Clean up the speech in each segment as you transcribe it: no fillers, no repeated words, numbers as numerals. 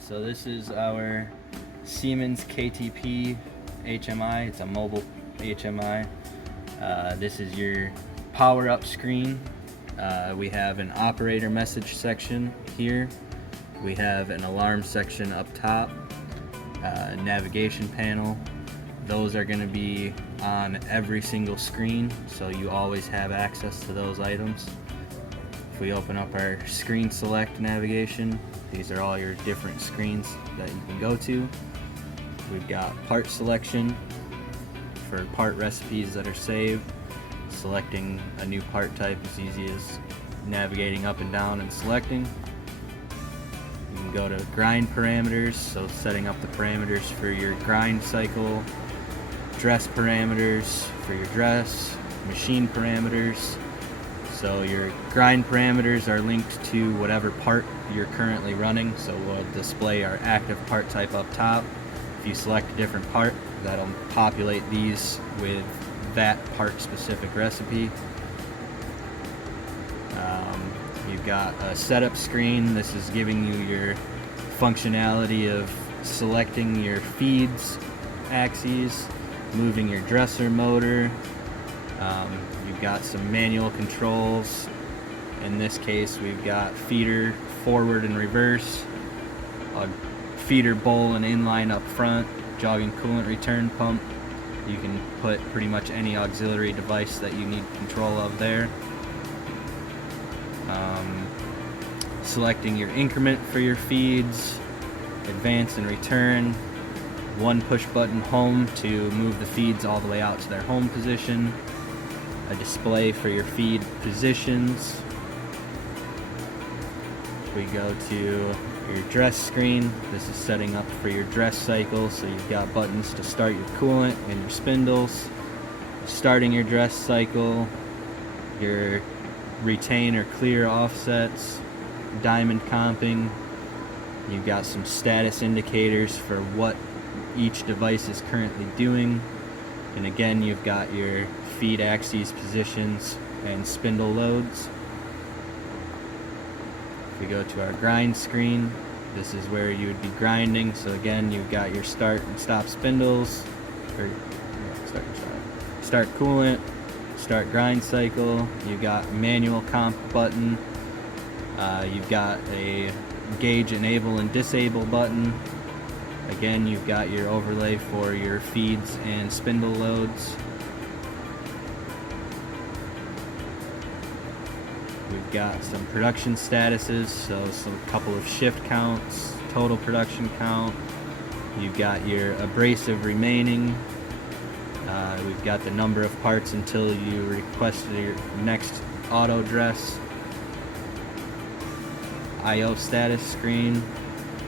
So this is our Siemens KTP HMI. It's a mobile HMI. This is your power up screen. We have an operator message section here. We have an alarm section up top, navigation panel. Those are going to be on every single screen, so you always have access to those items. If we open up our screen select navigation, these are all your different screens that you can go to. We've got part selection for part recipes that are saved. Selecting a new part type is easy as navigating up and down and selecting. You can go to grind parameters, so setting up the parameters for your grind cycle, dress parameters for your dress, machine parameters. So your grind parameters are linked to whatever part you're currently running, so we'll display our active part type up top. If you select a different part, that'll populate these with that part specific recipe. You've got a setup screen. This is giving you your functionality of selecting your feeds axes, moving your dresser motor. You've got some manual controls. In this case, we've got feeder forward and reverse, a feeder bowl and inline up front, jogging coolant return pump. You can put pretty much any auxiliary device that you need control of there. Selecting your increment for your feeds, advance and return, one push button home to move the feeds all the way out to their home position, a display for your feed positions. If we go to your dress screen, this is setting up for your dress cycle, so you've got buttons to start your coolant and your spindles, starting your dress cycle, your retain or clear offsets, diamond comping. You've got some status indicators for what each device is currently doing, and again you've got your feed axes positions and spindle loads. If we go to our grind screen, this is where you would be grinding, so again you've got your start and stop spindles, or start coolant, start grind cycle. You've got manual comp button, you've got a gauge enable and disable button. Again, you've got your overlay for your feeds and spindle loads. We've got some production statuses, so some couple of shift counts, total production count. You've got your abrasive remaining. We've got the number of parts until you requested your next auto dress. I/O status screen.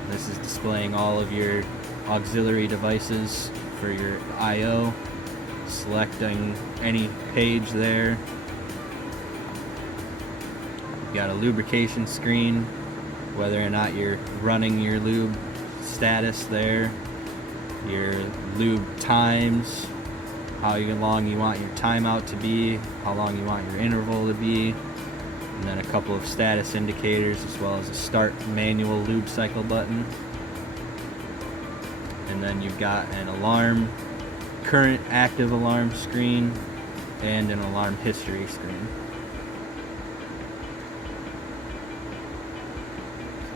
This is displaying all of your auxiliary devices for your I/O. Selecting any page there. You've got a lubrication screen, whether or not you're running your lube status there, your lube times, how long you want your timeout to be, how long you want your interval to be, and then a couple of status indicators as well as a start manual lube cycle button. And then you've got an alarm, current active alarm screen, and an alarm history screen.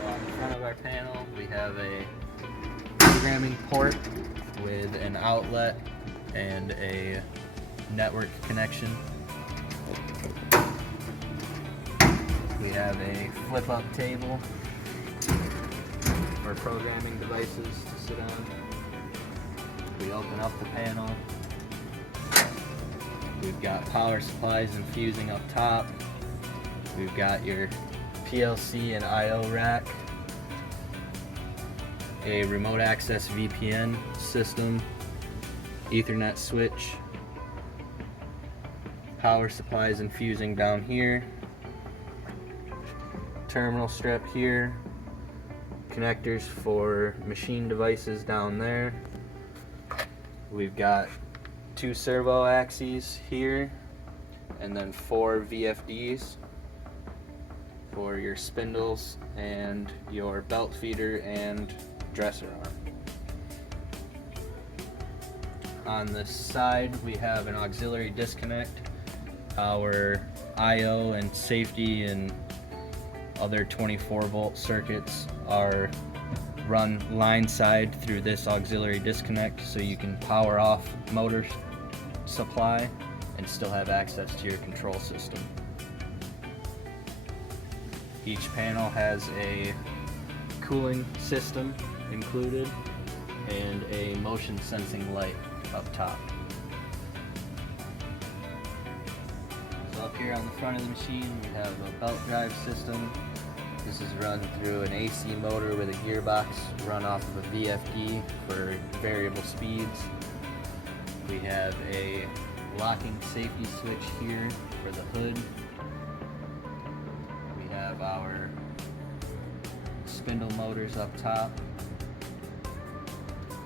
So on the front of our panel we have a programming port with an outlet and a network connection. We have a flip-up table for programming devices to sit on. We open up the panel. We've got power supplies and fusing up top. We've got your PLC and I/O rack, a remote access VPN system, Ethernet switch, power supplies and fusing down here, terminal strip here, connectors for machine devices down there. We've got 2 servo axes here and then 4 VFDs. for your spindles and your belt feeder and dresser arm. On the side we have an auxiliary disconnect. Our I/O and safety and other 24-volt circuits are run line side through this auxiliary disconnect, so you can power off motor supply and still have access to your control system. Each panel has a cooling system included and a motion sensing light up top. So up here on the front of the machine we have a belt drive system. This is run through an AC motor with a gearbox run off of a VFD for variable speeds. We have a locking safety switch here for the hood. We have our spindle motors up top.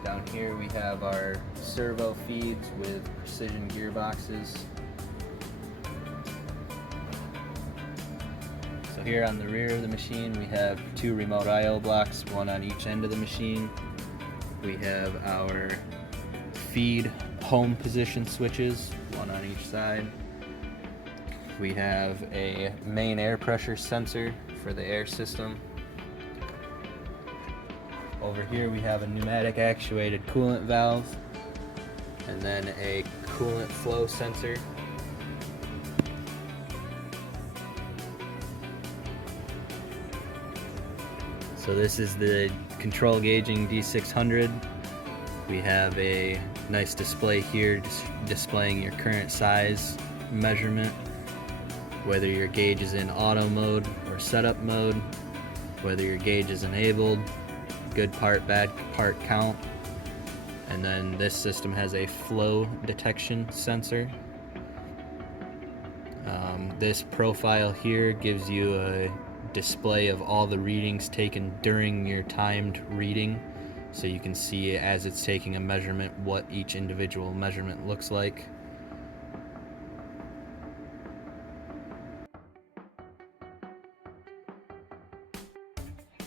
Down here we have our servo feeds with precision gearboxes. So here on the rear of the machine we have two remote I/O blocks, one on each end of the machine. We have our feed home position switches, one on each side. We have a main air pressure sensor for the air system. Over here we have a pneumatic actuated coolant valve and then a coolant flow sensor. So this is the Control Gaging D600. We have a nice display here displaying your current size measurement, whether your gauge is in auto mode or setup mode, whether your gauge is enabled, good part, bad part count, and then this system has a flow detection sensor. This profile here gives you a display of all the readings taken during your timed reading, so you can see as it's taking a measurement what each individual measurement looks like.